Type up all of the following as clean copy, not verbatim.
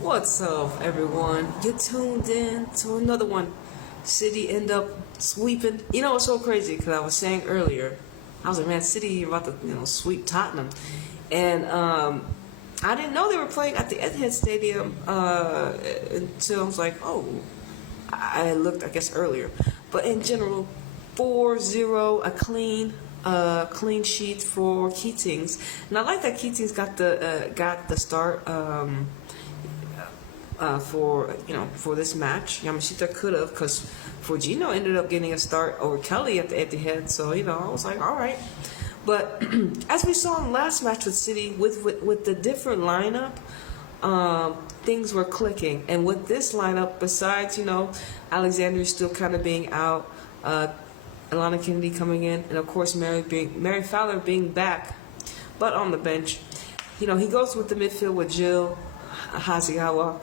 What's up, everyone? You tuned in to another one. City end up sweeping. You know, it's so crazy because I was saying earlier, I was like, man, City about to sweep Tottenham, and I didn't know they were playing at the Etihad Stadium until I was like, oh, I looked, I guess, earlier. But in general, 4-0, a clean sheet for Keatings, and I like that Keatings got the start. For this match. Yamashita could have, because Fujino ended up getting a start over Kelly at the Etihad. So I was like, all right. But as we saw in the last match with City, with the different lineup, things were clicking. And with this lineup, besides Alexander still kind of being out, Alana Kennedy coming in, and of course Mary Fowler being back, but on the bench. He goes with the midfield with Jill, Hasegawa,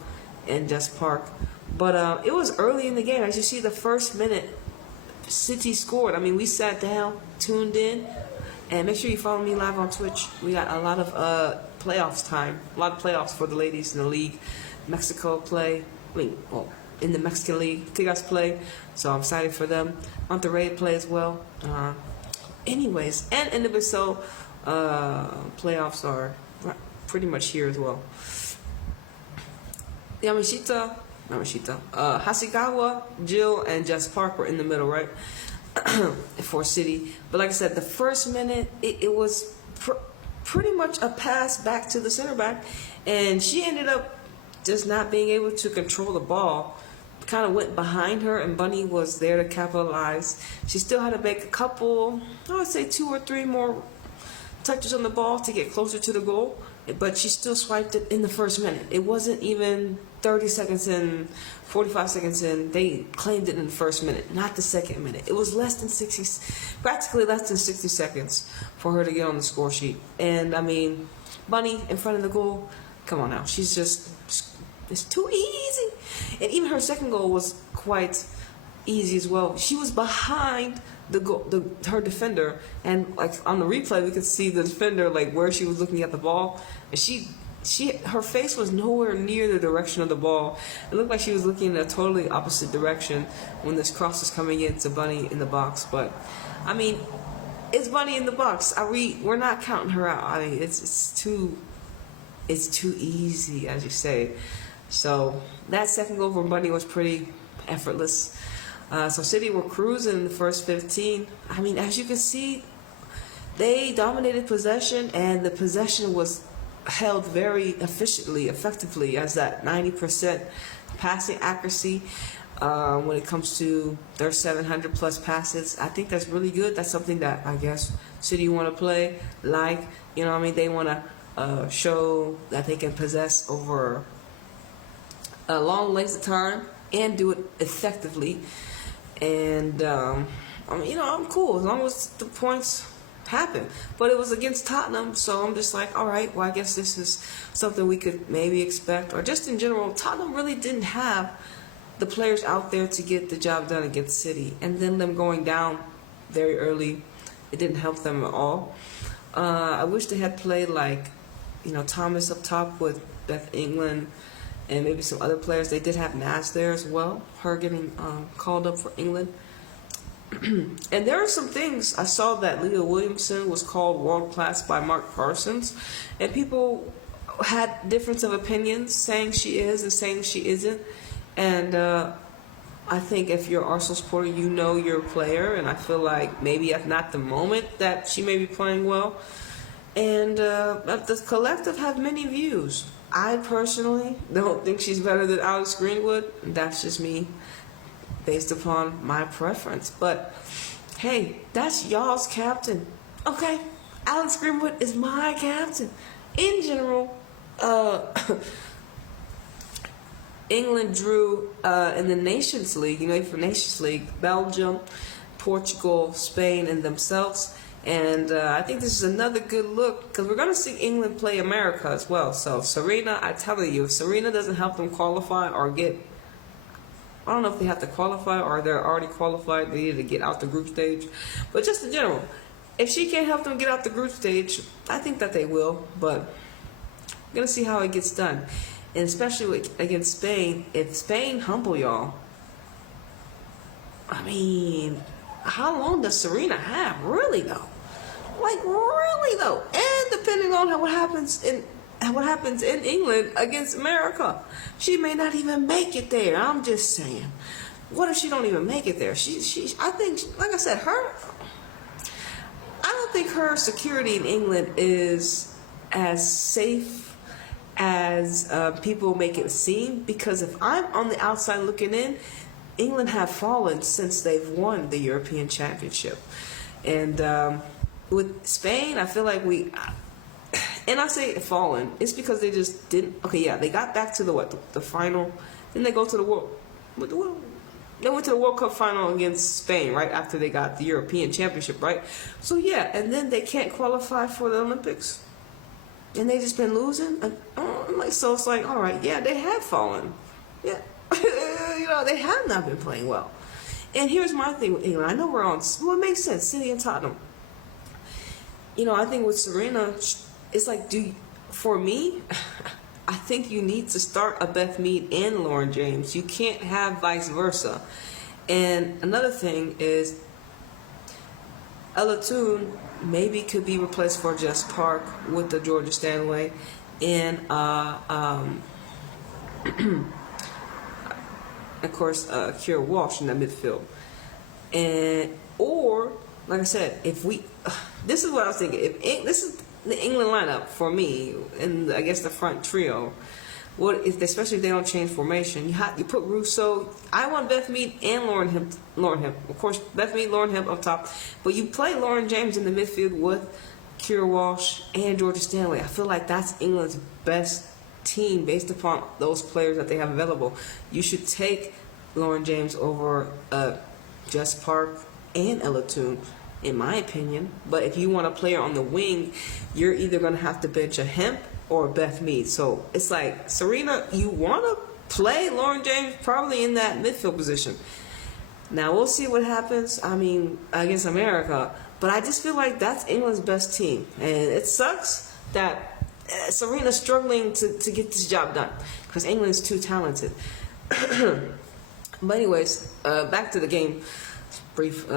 and Just Park. But it was early in the game. As you see, the first minute, City scored. I mean, we sat down, tuned in, and make sure you follow me live on Twitch. We got a lot of playoffs time, a lot of playoffs for the ladies in the league. Mexico play, in the Mexican league, Tigres play, so I'm excited for them. Monterrey play as well. Anyways, and in the Bissau playoffs are pretty much here as well. Yamashita, Hasegawa, Jill, and Jess Park were in the middle, right? For City. But like I said, the first minute, it was pretty much a pass back to the center back. And she ended up just not being able to control the ball. Kind of went behind her, and Bunny was there to capitalize. She still had to make a couple, I would say 2 or 3 more touches on the ball to get closer to the goal, but she still swiped it in the first minute. It wasn't even 30 seconds in, 45 seconds in. They claimed it in the first minute, not the second minute. It was practically less than 60 seconds for her to get on the score sheet. And I mean, Bunny in front of the goal, come on now. It's too easy. And even her second goal was quite easy as well. She was behind her defender, and like on the replay we could see the defender like where she was looking at the ball, and her face was nowhere near the direction of the ball. It looked like she was looking in a totally opposite direction when this cross was coming in to Bunny in the box. But I mean, it's Bunny in the box. We're not counting her out. I mean, it's too easy, as you say. So that second goal from Bunny was pretty effortless. So City were cruising in the first 15. I mean, as you can see, they dominated possession, and the possession was held very effectively, as that 90% passing accuracy when it comes to their 700 plus passes. I think that's really good. That's something that I guess City want to play like. They want to show that they can possess over long lengths of time and do it effectively. And I'm cool as long as the points happen. But it was against Tottenham, so I'm just like, all right, well, I guess this is something we could maybe expect. Or just in general, Tottenham really didn't have the players out there to get the job done against City. And then them going down very early, it didn't help them at all. I wish they had played like, Thomas up top with Beth England, and maybe some other players. They did have Naz there as well, her getting called up for England. And there are some things. I saw that Leah Williamson was called world class by Mark Parsons, and people had difference of opinions, saying she is and saying she isn't. And I think if you're an Arsenal supporter, you know your player, and I feel like maybe at not the moment that she may be playing well. And the collective have many views. I personally don't think she's better than Alex Greenwood. That's just me, based upon my preference. But hey, that's y'all's captain. Okay, Alex Greenwood is my captain. In general, England drew in the Nations League, for Nations League, Belgium, Portugal, Spain, and themselves. And I think this is another good look, because we're going to see England play America as well. So Serena, I tell you, if Serena doesn't help them qualify or I don't know if they have to qualify or they're already qualified, they need to get out the group stage. But just in general, if she can't help them get out the group stage, I think that they will. But I'm going to see how it gets done. and especially against Spain. If Spain humble y'all, I mean, how long does Serena have? Really though, like really though, and depending on what happens in England against America, she may not even make it there. I'm just saying. What if she don't even make it there? I think, like I said, I don't think her security in England is as safe as people make it seem. Because if I'm on the outside looking in, England have fallen since they've won the European Championship, and with Spain, I feel like and I say fallen, it's because they just didn't. Okay, yeah, they got back to the final. Then they go to the world. They went to the World Cup final against Spain right after they got the European Championship, right? So yeah, and then they can't qualify for the Olympics, and they just been losing. So it's like, all right, yeah, they have fallen, yeah, they have not been playing well. And here's my thing with England. I know we're on. Well, it makes sense. City and Tottenham. I think with Serena, it's like, for me, I think you need to start a Beth Mead and Lauren James. You can't have vice versa. And another thing is, Ella Toone maybe could be replaced for Jess Park with the Georgia Stanley, and of course Keira Walsh in the midfield. Or like I said, this is what I was thinking. This is the England lineup for me, and I guess the front trio. Especially if they don't change formation, you put Russo. I want Beth Mead and Lauren Hemp. Of course, Beth Mead, Lauren Hemp up top, but you play Lauren James in the midfield with Keira Walsh and Georgia Stanley. I feel like that's England's best team based upon those players that they have available. You should take Lauren James over Jess Park and Ella Toone, in my opinion. But if you want to play her on the wing, you're either going to have to bench a Hemp or Beth Mead. So it's like, Serena, you want to play Lauren James probably in that midfield position. Now we'll see what happens, against America. But I just feel like that's England's best team. And it sucks that Serena's struggling to get this job done, because England's too talented. But anyways, back to the game. Brief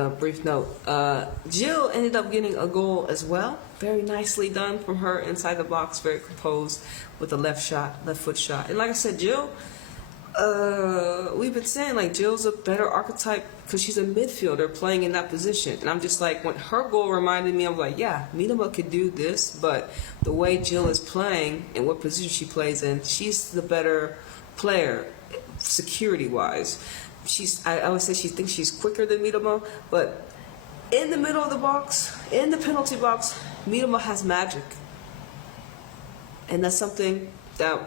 note. Jill ended up getting a goal as well. Very nicely done from her inside the box. Very composed with a left foot shot. And like I said, Jill, we've been saying like Jill's a better archetype because she's a midfielder playing in that position. And I'm just like, when her goal reminded me, I was like, yeah, Miedema could do this, but the way Jill is playing and what position she plays in, she's the better player security wise. I always say she thinks she's quicker than Miedema, but in the middle of the box, in the penalty box, Miedema has magic. And that's something that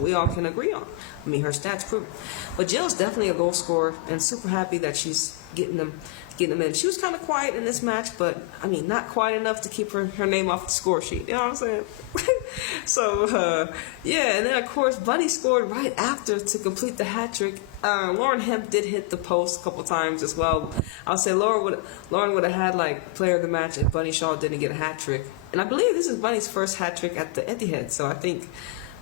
we all can agree on. Her stats prove it. But Jill's definitely a goal scorer, and super happy that she's getting them in. She was kind of quiet in this match, but not quiet enough to keep her name off the score sheet. You know what I'm saying? So yeah, and then of course Bunny scored right after to complete the hat trick. Lauren Hemp did hit the post a couple times as well. I'll say Lauren would have had like player of the match if Bunny Shaw didn't get a hat trick. And I believe this is Bunny's first hat trick at the Etihad, so I think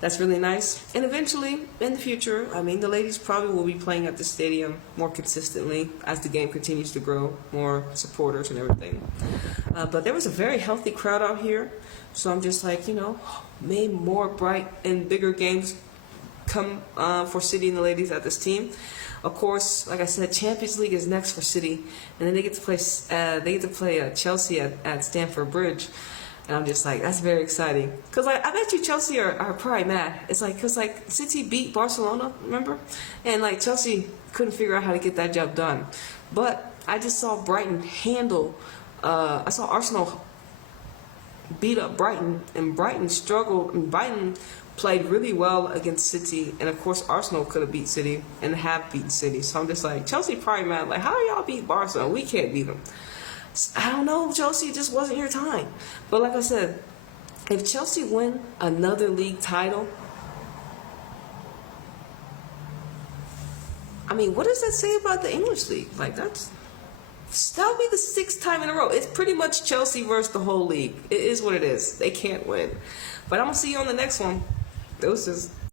that's really nice. And eventually, in the future, the ladies probably will be playing at the stadium more consistently as the game continues to grow, more supporters and everything. But there was a very healthy crowd out here, so I'm just like, may more bright and bigger games come for City and the ladies at this team. Of course, like I said, Champions League is next for City, and then they get to play Chelsea at Stamford Bridge. And I'm just like, that's very exciting. Because I bet you Chelsea are probably mad. It's like, because City beat Barcelona, remember? And Chelsea couldn't figure out how to get that job done. But I just saw Brighton I saw Arsenal beat up Brighton, and Brighton struggled, and Brighton played really well against City. And of course, Arsenal could have beat City and have beaten City. So I'm just like, Chelsea probably mad. Like, how y'all beat Barca? We can't beat them. I don't know, Chelsea, it just wasn't your time. But like I said, if Chelsea win another league title, what does that say about the English league? That'll be the 6th time in a row. It's pretty much Chelsea versus the whole league. It is what it is. They can't win. But I'm going to see you on the next one. Deuces.